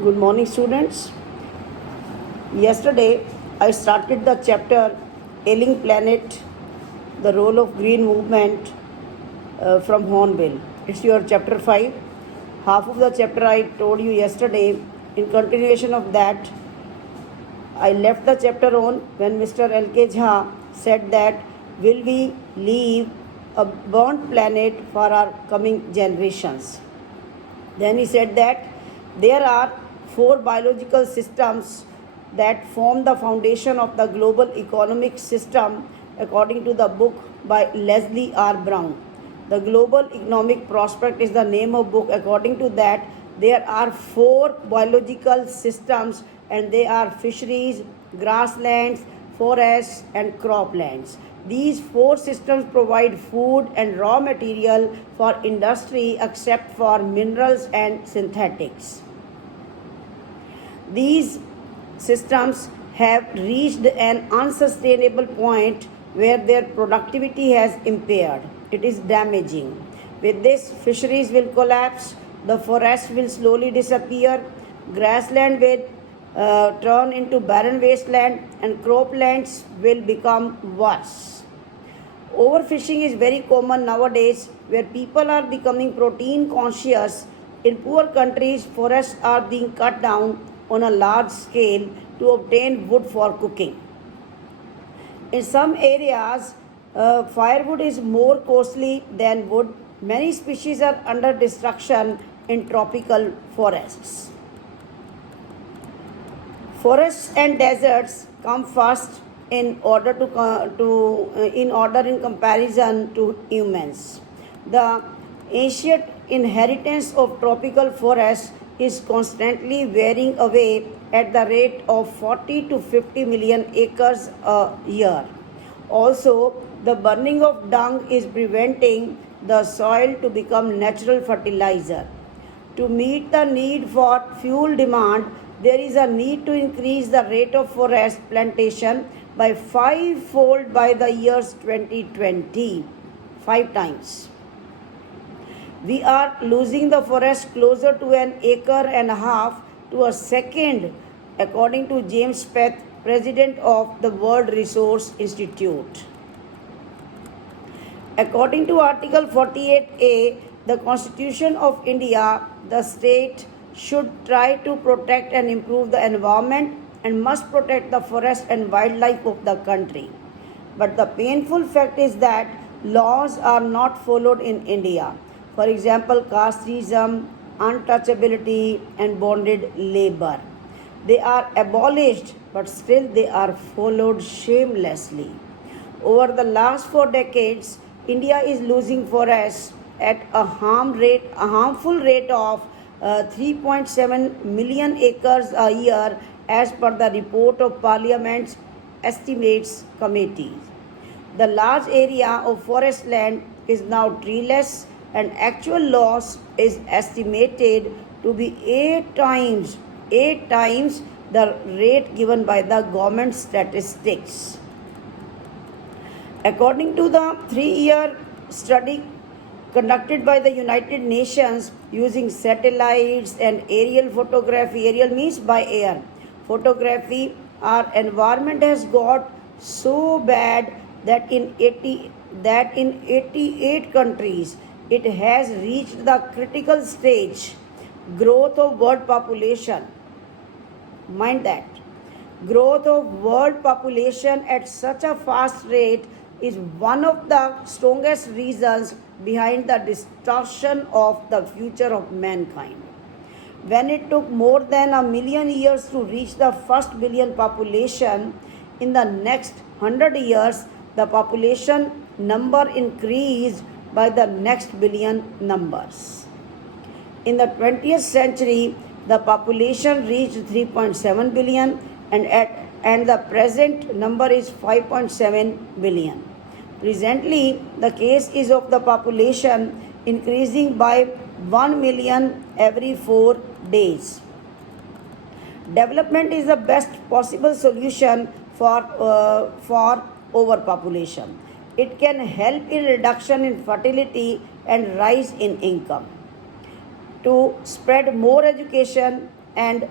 Good morning, students. Yesterday, I started the chapter Ailing Planet, the role of green movement from Hornbill. It's your chapter 5. Half of the chapter I told you yesterday. In continuation of that, I left the chapter on when Mr. L.K. Jha said that will we leave a burnt planet for our coming generations. Then he said that there are four biological systems that form the foundation of the global economic system according to the book by Leslie R. Brown. The Global Economic Prospect is the name of book. According to that, there are four biological systems and they are fisheries, grasslands, forests and croplands. These four systems provide food and raw material for industry except for minerals and synthetics. These systems have reached an unsustainable point where their productivity has impaired. It is damaging. With this, fisheries will collapse, the forest will slowly disappear, grassland will turn into barren wasteland, and croplands will become worse. Overfishing is very common nowadays where people are becoming protein conscious. In poor countries, forests are being cut down on a large scale to obtain wood for cooking. In some areas, firewood is more costly than wood. Many species are under destruction in tropical forests. Forests and deserts come first in order in comparison to humans. The ancient inheritance of tropical forests is constantly wearing away at the rate of 40 to 50 million acres a year. Also, the burning of dung is preventing the soil to become natural fertilizer. To meet the need for fuel demand, there is a need to increase the rate of forest plantation by fivefold by the years 2020, 5 times. We are losing the forest closer to an acre and a half to a second, according to James Peth, president of the World Resource Institute. According to Article 48A, the Constitution of India, the state should try to protect and improve the environment and must protect the forest and wildlife of the country. But the painful fact is that laws are not followed in India. For example, casteism, untouchability, and bonded labor. They are abolished, but still they are followed shamelessly. Over the last 4 decades, India is losing forests at a harmful rate of 3.7 million acres a year as per the report of Parliament's Estimates Committee. The large area of forest land is now treeless and actual loss is estimated to be 8 times the rate given by the government statistics. According to the 3-year study conducted by the United Nations using satellites and aerial photography, aerial means by air photography, our environment has got so bad that in 88 countries it has reached the critical stage. Growth of world population, mind that, growth of world population at such a fast rate is one of the strongest reasons behind the distortion of the future of mankind. When it took more than a million years to reach the first billion population, in the next 100 years, the population number increased by the next billion numbers. In the 20th century, the population reached 3.7 billion and the present number is 5.7 billion. Presently, the case is of the population increasing by 1 million every 4 days. Development is the best possible solution for overpopulation. It can help in reduction in fertility and rise in income. To spread more education, and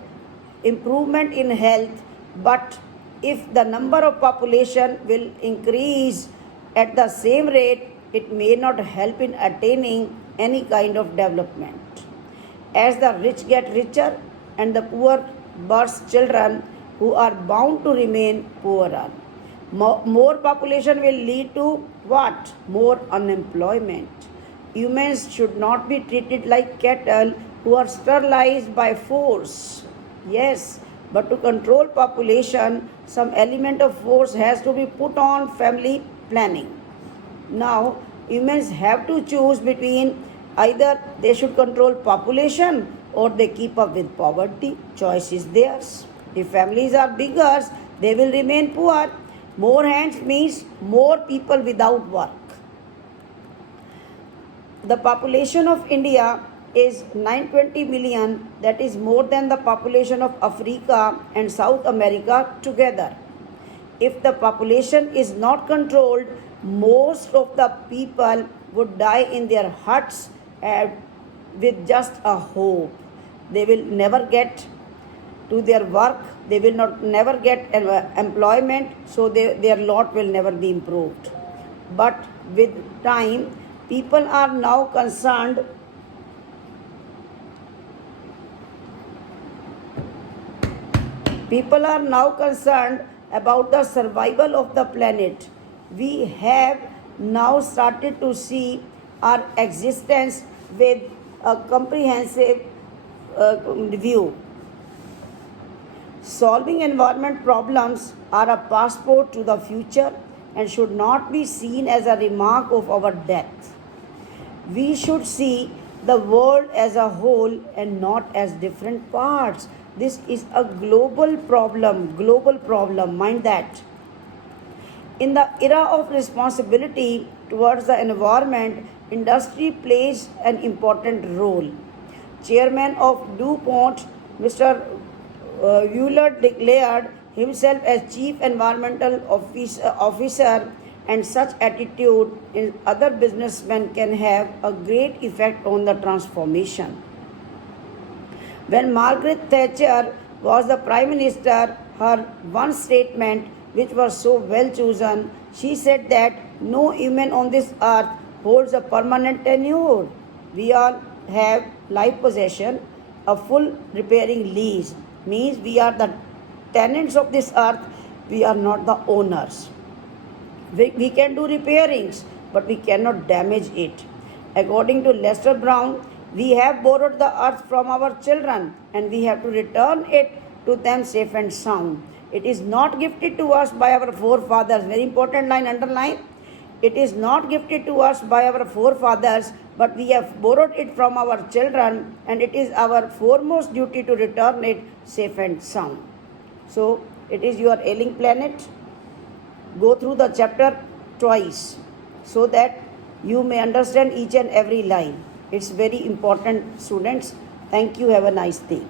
improvement in health, but if the number of population will increase at the same rate, it may not help in attaining any kind of development. As the rich get richer and the poor births children who are bound to remain poorer. More population will lead to what? More unemployment. Humans should not be treated like cattle who are sterilized by force. Yes, but to control population, some element of force has to be put on family planning. Now, humans have to choose between either they should control population or they keep up with poverty. Choice is theirs. If families are bigger, they will remain poor. More hands means more people without work. The population of India is 920 million, that is more than the population of Africa and South America together. If the population is not controlled, most of the people would die in their huts with just a hope. They will never get to their work, they will never get employment, so their lot will never be improved. But with time, people are now concerned about the survival of the planet. We have now started to see our existence with a comprehensive view. Solving environment problems are a passport to the future and should not be seen as a remark of our death. We should see the world as a whole and not as different parts. This is a global problem, mind that. In the era of responsibility towards the environment, industry plays an important role. Chairman of DuPont, Mr. Woolard, declared himself as Chief Environmental Officer, and such attitude in other businessmen can have a great effect on the transformation. When Margaret Thatcher was the Prime Minister, her one statement, which was so well chosen, she said that no human on this earth holds a permanent tenure. We all have life possession, a full repairing lease. Means we are the tenants of this earth, we are not the owners. We can do repairings, but we cannot damage it. According to Lester Brown, we have borrowed the earth from our children and we have to return it to them safe and sound. It is not gifted to us by our forefathers. Very important line, underline. It is not gifted to us by our forefathers, but we have borrowed it from our children, and it is our foremost duty to return it safe and sound. So, it is your ailing planet. Go through the chapter twice so that you may understand each and every line. It's very important, students. Thank you. Have a nice day.